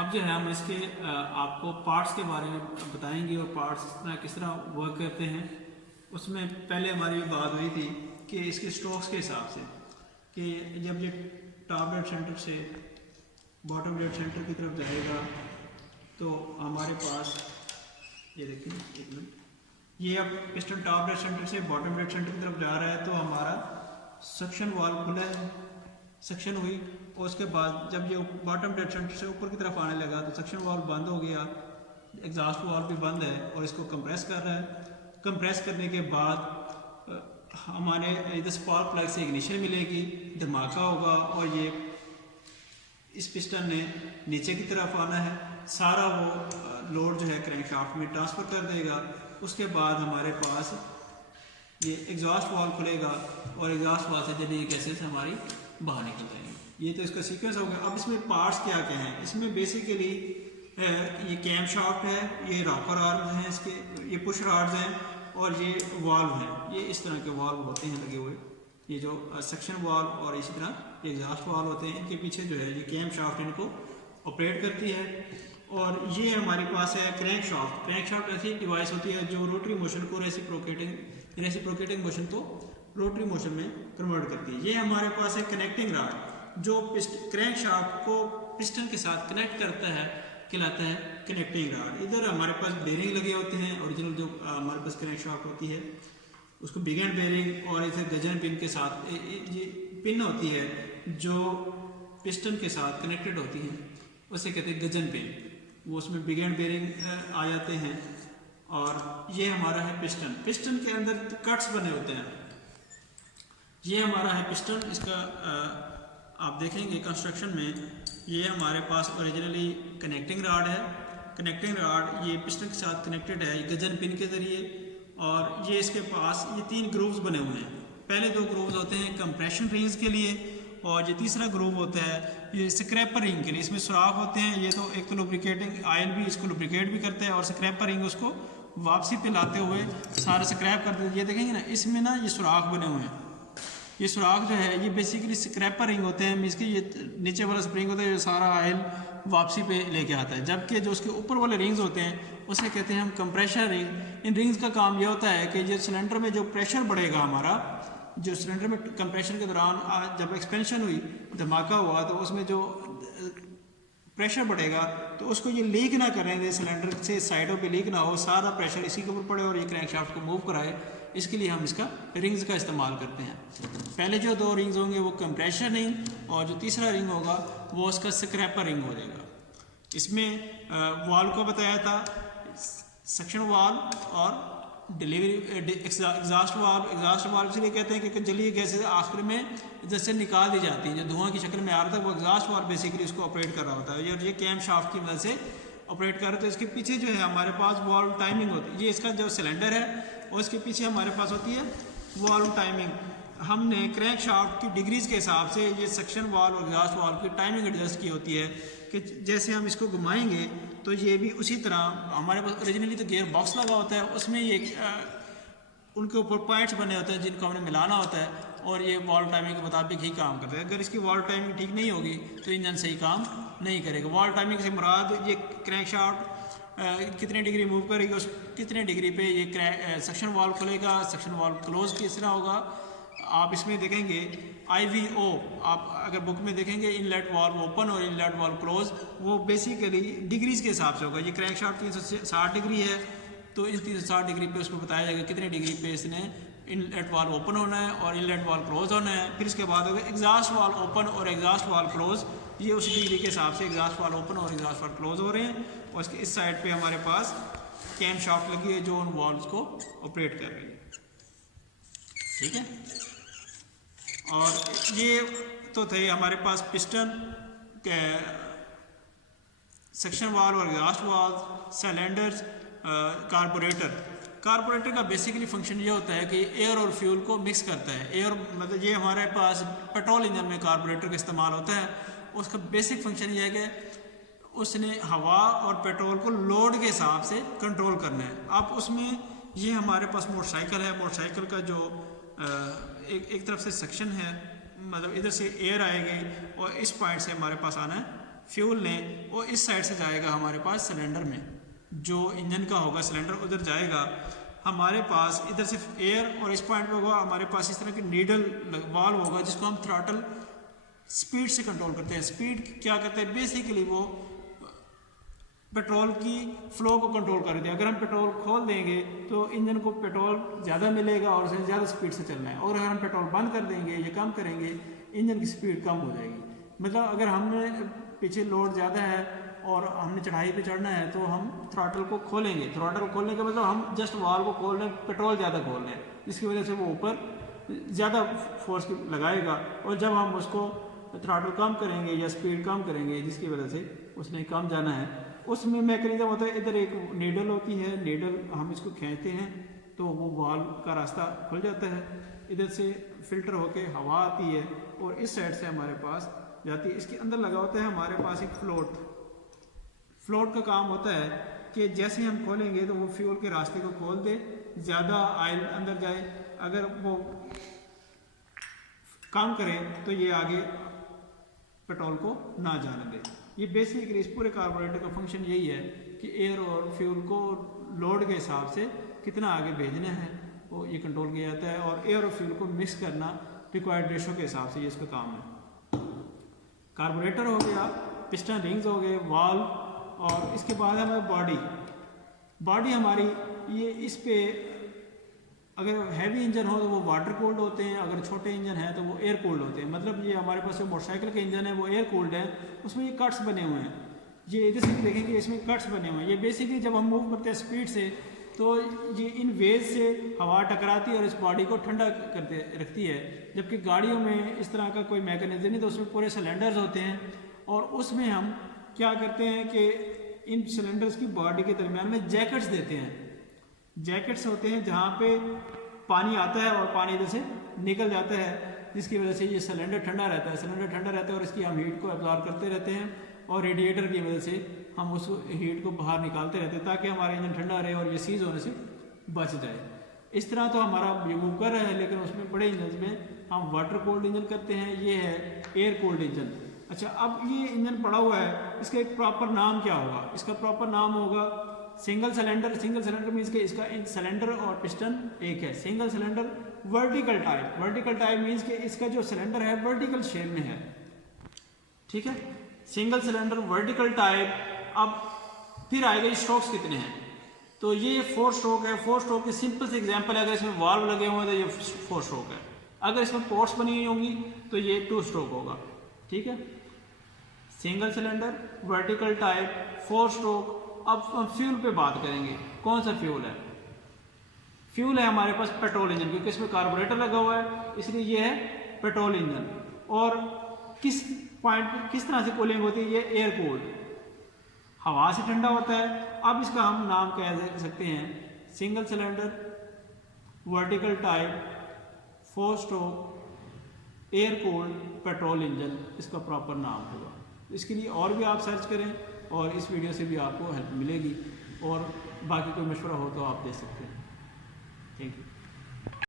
अब जो है हम इसके आपको पार्ट्स के बारे में बताएंगे और पार्ट्स किस तरह वर्क करते हैं। उसमें पहले हमारी बात हुई थी कि इसके स्ट्रोक्स के हिसाब से कि जब ये टॉप डेड सेंटर से बॉटम डेड सेंटर की तरफ जाएगा तो हमारे पास ये देखिए एक मिनट, ये अब पिस्टन टॉप डेड सेंटर से बॉटम डेड सेंटर की तरफ जा रहा है तो हमारा सक्शन वाल्व खुला है, सक्शन हुई, और उसके बाद जब ये बॉटम डेड सेंटर से ऊपर की तरफ आने लगा तो सक्शन वाल्व बंद हो गया, एग्जॉस्ट वाल्व भी बंद है और इसको कंप्रेस कर रहा है। कंप्रेस करने के बाद हमारे इधर स्पार्क प्लग से इग्निशन मिलेगी, धमाका होगा और ये इस पिस्टन ने नीचे की तरफ आना है, सारा वो लोड जो है क्रैंकशाफ्ट में ट्रांसफ़र कर देगा। उसके बाद हमारे पास ये एग्जॉस्ट वाल्व खुलेगा और एग्जॉस्ट वाल्व से जब ये गैसेस हमारी बाहर निकल जाएंगी। ये तो इसका सीक्वेंस हो गया। अब इसमें पार्ट्स क्या क्या हैं? इसमें बेसिकली ये कैम शाफ्ट है, ये रॉकर आर्म्स हैं, इसके ये पुश रॉड्स हैं और ये वाल्व हैं। ये इस तरह के वाल्व होते हैं लगे हुए, ये जो सक्शन वाल्व और इसी तरह ये एग्जॉस्ट वाल्व होते हैं। इनके पीछे जो है ये कैम शाफ्ट इनको ऑपरेट करती है। और ये हमारे पास है क्रैंक शाफ्ट। क्रैंक शाफ्ट ऐसी डिवाइस होती है जो रोटरी मोशन को रेसिप्रोकेटिंग मोशन को रोटरी मोशन में कन्वर्ट करती है। ये हमारे पास है कनेक्टिंग रॉड जो क्रैंक शाफ्ट को पिस्टन के साथ कनेक्ट करता है, कहलाता है कनेक्टिंग रॉड। इधर हमारे पास बेरिंग लगे होते हैं, ओरिजिनल जो हमारे पास क्रैंक शाफ्ट होती है उसको बिग एंड बेरिंग और इसे गजन पिन के साथ ये पिन होती है जो पिस्टन के साथ कनेक्टेड होती है, उसे कहते हैं गजन पिन। वो उसमें बिग एंड बेरिंग आ जाते हैं। और ये हमारा है पिस्टन। पिस्टन के अंदर कट्स बने होते हैं। ये हमारा है पिस्टन। इसका आप देखेंगे कंस्ट्रक्शन में ये हमारे पास ओरिजिनली कनेक्टिंग रॉड है। कनेक्टिंग रॉड ये पिस्टन के साथ कनेक्टेड है गजन पिन के ज़रिए। और ये इसके पास ये 3 ग्रूव्स बने हुए हैं। पहले 2 ग्रूव्स होते हैं कंप्रेशन रिंग्स के लिए और ये तीसरा ग्रूव होता है ये स्क्रैपर रिंग के लिए। इसमें सुराख होते हैं। ये तो एक तो लुब्रिकेटिंग ऑयल भी इसको लुब्रिकेट भी करता है और स्क्रैपर रिंग उसको वापसी पे लाते हुए सारा स्क्रैप कर देते हैं। ये देखेंगे ना, इसमें ना ये सुराख बने हुए हैं। ये सुराख जो है ये बेसिकली स्क्रैपर रिंग होते हैं। मीन्स कि ये नीचे वाला स्प्रिंग होता है जो सारा ऑयल वापसी पे लेके आता है, जबकि जो उसके ऊपर वाले रिंग्स होते हैं उसे कहते हैं हम कंप्रेशर रिंग। इन रिंग्स का काम ये होता है कि ये सिलेंडर में जो प्रेशर बढ़ेगा हमारा, जो सिलेंडर में कंप्रेशन के दौरान जब एक्सपेंशन हुई, धमाका हुआ, तो उसमें जो प्रेशर बढ़ेगा तो उसको ये लीक ना करें दे, सिलेंडर से साइडों पे लीक ना हो, सारा प्रेशर इसी के ऊपर पड़े और ये क्रैंकशाफ्ट को मूव कराए। इसके लिए हम इसका रिंग्स का इस्तेमाल करते हैं। पहले जो 2 रिंग्स होंगे वो कंप्रेशर रिंग और जो तीसरा रिंग होगा वो उसका स्क्रैपर रिंग हो जाएगा। इसमें वाल्व को बताया था, सक्शन वाल्व और डिलीवरी एग्जॉस्ट वाल्व इसलिए कहते हैं कि जलीय गैसें आखिर में जैसे निकाल दी जाती हैं, जो धुआं की शक्ल में आ रहा था वो एग्जॉस्ट वाल्व बेसिकली उसको ऑपरेट कर रहा होता है और ये कैम शाफ्ट की मदद से ऑपरेट कर रहे थे। तो इसके पीछे जो है हमारे पास वाल्व टाइमिंग होती है। ये इसका जो सिलेंडर है और इसके पीछे हमारे पास होती है वाल्व टाइमिंग। हमने क्रैंक शाफ्ट की डिग्रीज के हिसाब से ये सक्शन वाल्व और एग्जॉस्ट वाल्व की टाइमिंग एडजस्ट की होती है कि जैसे हम इसको घुमाएंगे तो ये भी उसी तरह। हमारे पास ओरिजिनली तो गियर बॉक्स लगा होता है, उसमें ये उनके ऊपर पॉइंट्स बने होते हैं जिनको हमने मिलाना होता है और ये वाल्व टाइमिंग के मुताबिक ही काम करता है। अगर इसकी वाल्व टाइमिंग ठीक नहीं होगी तो इंजन सही काम नहीं करेगा। वाल्व टाइमिंग से मुराद ये क्रैंक शाफ्ट कितने डिग्री मूव करेगी, उस कितने डिग्री पे ये सक्शन वाल्व खुलेगा, सक्शन वाल्व क्लोज किस तरह होगा। आप इसमें देखेंगे IVO, आप अगर बुक में देखेंगे इनलेट वाल्व ओपन और इनलेट वाल्व क्लोज, वो बेसिकली डिग्रीज के हिसाब से होगा। ये क्रैंक शाफ्ट 360 डिग्री है तो इन 360 डिग्री पे उसको बताया जाएगा कितने डिग्री पे इसने इनलेट वाल्व ओपन होना है और इनलेट वाल्व क्लोज होना है। फिर इसके बाद होगा एग्जॉस्ट वाल्व ओपन और एग्जॉस्ट वाल्व क्लोज। ये उस डिग्री के हिसाब से एग्जॉस्ट वाल्व ओपन और एग्जॉस्ट वाल्व क्लोज हो रहे हैं। और इसके इस साइड पे हमारे पास कैम शाफ्ट लगी है जो उन वाल्व्स को ऑपरेट कर रही है। ठीक है, और ये तो थे हमारे पास पिस्टन के सक्शन वाल्व और एग्जॉस्ट वाल्व, सिलेंडर्स, कार्बोरेटर का बेसिकली फंक्शन ये होता है कि एयर और फ्यूल को मिक्स करता है। एयर मतलब ये हमारे पास पेट्रोल इंजन में कार्बोरेटर का इस्तेमाल होता है। उसका बेसिक फंक्शन ये है कि उसने हवा और पेट्रोल को लोड के हिसाब से कंट्रोल करना है। अब उसमें ये हमारे पास मोटरसाइकिल है, मोटरसाइकिल का जो एक तरफ से सक्शन है, मतलब इधर से एयर आएगी और इस पॉइंट से हमारे पास आना है फ्यूल ने वो इस साइड से जाएगा हमारे पास सिलेंडर में, जो इंजन का होगा सिलेंडर उधर जाएगा, हमारे पास इधर सिर्फ एयर और इस पॉइंट पे होगा हमारे पास इस तरह की नीडल वाल्व होगा जिसको हम थ्रॉटल स्पीड से कंट्रोल करते हैं। स्पीड क्या करते हैं, बेसिकली वो पेट्रोल की फ्लो को कंट्रोल कर देते हैं। अगर हम पेट्रोल खोल देंगे तो इंजन को पेट्रोल ज़्यादा मिलेगा और उसे ज़्यादा स्पीड से चलना है, और अगर हम पेट्रोल बंद कर देंगे या कम करेंगे इंजन की स्पीड कम हो जाएगी। मतलब अगर हमने पीछे लोड ज़्यादा है और हमने चढ़ाई पे चढ़ना है तो हम थ्रॉटल को खोलेंगे। थ्रॉटल खोलने का मतलब हम जस्ट वाल्व को खोल रहे हैं, पेट्रोल ज़्यादा खोल रहे हैं, जिसकी वजह से वो ऊपर ज़्यादा फोर्स लगाएगा, और जब हम उसको थ्रॉटल कम करेंगे या स्पीड कम करेंगे जिसकी वजह से उसने कम जाना है, उसमें मैकेनिज्म होता है। इधर एक नीडल होती है, नीडल हम इसको खींचते हैं तो वो वाल्व का रास्ता खुल जाता है, इधर से फिल्टर होके हवा आती है और इस साइड से हमारे पास जाती है। इसके अंदर लगा होता है हमारे पास एक फ्लोट का काम होता है कि जैसे हम खोलेंगे तो वो फ्यूल के रास्ते को खोल दे, ज़्यादा ऑयल अंदर जाए, अगर वो काम करे तो ये आगे पेट्रोल को ना जाने दे। ये बेसिकली इस पूरे कार्बोरेटर का फंक्शन यही है कि एयर और फ्यूल को लोड के हिसाब से कितना आगे भेजना है वो ये कंट्रोल किया जाता है, और एयर और फ्यूल को मिक्स करना रिक्वायर्ड रेशो के हिसाब से ये इसका काम है। कार्बोरेटर हो गया, पिस्टन रिंग्स हो गए, वाल्व, और इसके बाद हमारी बॉडी हमारी ये इस पे अगर हैवी इंजन हो तो वो वाटर कूल्ड होते हैं, अगर छोटे इंजन है तो वो एयर कूल्ड होते हैं। मतलब ये हमारे पास जो मोटरसाइकिल के इंजन है वो एयर कूल्ड है, उसमें ये कट्स बने हुए हैं, ये इधर से देखेंगे इसमें कट्स बने हुए हैं। ये बेसिकली जब हम मूव करते हैं स्पीड से तो ये इन वेज से हवा टकराती है और इस बॉडी को ठंडा करते रखती है, जबकि गाड़ियों में इस तरह का कोई मैकेनिज्म नहीं, तो उसमें पूरे सिलेंडर्स होते हैं और उसमें हम क्या करते हैं कि इन सिलेंडर्स की बॉडी के दरमियान में जैकेट्स देते हैं। जैकेट्स होते हैं जहाँ पे पानी आता है और पानी इधर से निकल जाता है, जिसकी वजह से ये सिलेंडर ठंडा रहता है। सिलेंडर ठंडा रहता है और इसकी हम हीट को एब्जॉर्ब करते रहते हैं, और रेडिएटर की वजह से हम उस हीट को बाहर निकालते रहते हैं ताकि हमारा इंजन ठंडा रहे और ये सीज होने से बच जाए। इस तरह तो हमारा ये मूव कर रहा है, लेकिन उसमें बड़े इंजन में हम वाटर कोल्ड इंजन करते हैं, ये है एयर कोल्ड इंजन। अच्छा, अब ये इंजन पड़ा हुआ है, इसका एक प्रॉपर नाम क्या होगा? इसका प्रॉपर नाम होगा single cylinder. Single cylinder means कि इसका सिलेंडर और पिस्टन एक है। Single cylinder vertical type, vertical type means कि इसका जो सिलेंडर है वर्टिकल शेप में है, ठीक है, सिंगल सिलेंडर वर्टिकल टाइप। अब फिर आएगा स्ट्रोक्स कितने हैं, तो ये 4 स्ट्रोक है। 4 स्ट्रोक की सिंपल से एग्जांपल है, अगर इसमें वाल्व लगे हुए हैं तो ये 4 स्ट्रोक है, अगर इसमें पोर्ट्स बनी हुई होंगी तो ये 2 स्ट्रोक होगा, ठीक है। Single cylinder vertical type 4 stroke. अब हम फ्यूल पे बात करेंगे, कौन सा फ्यूल है? फ्यूल है हमारे पास पेट्रोल इंजन, क्योंकि इसमें कार्बोरेटर लगा हुआ है इसलिए ये है पेट्रोल इंजन। और किस पॉइंट पे किस तरह से कूलिंग होती है? ये एयर कूल्ड, हवा से ठंडा होता है। अब इसका हम नाम कह सकते हैं single cylinder vertical type 4 stroke air cooled petrol engine, इसका प्रॉपर नाम होगा। इसके लिए और भी आप सर्च करें और इस वीडियो से भी आपको हेल्प मिलेगी, और बाकी कोई मशवरा हो तो आप दे सकते हैं। Thank you.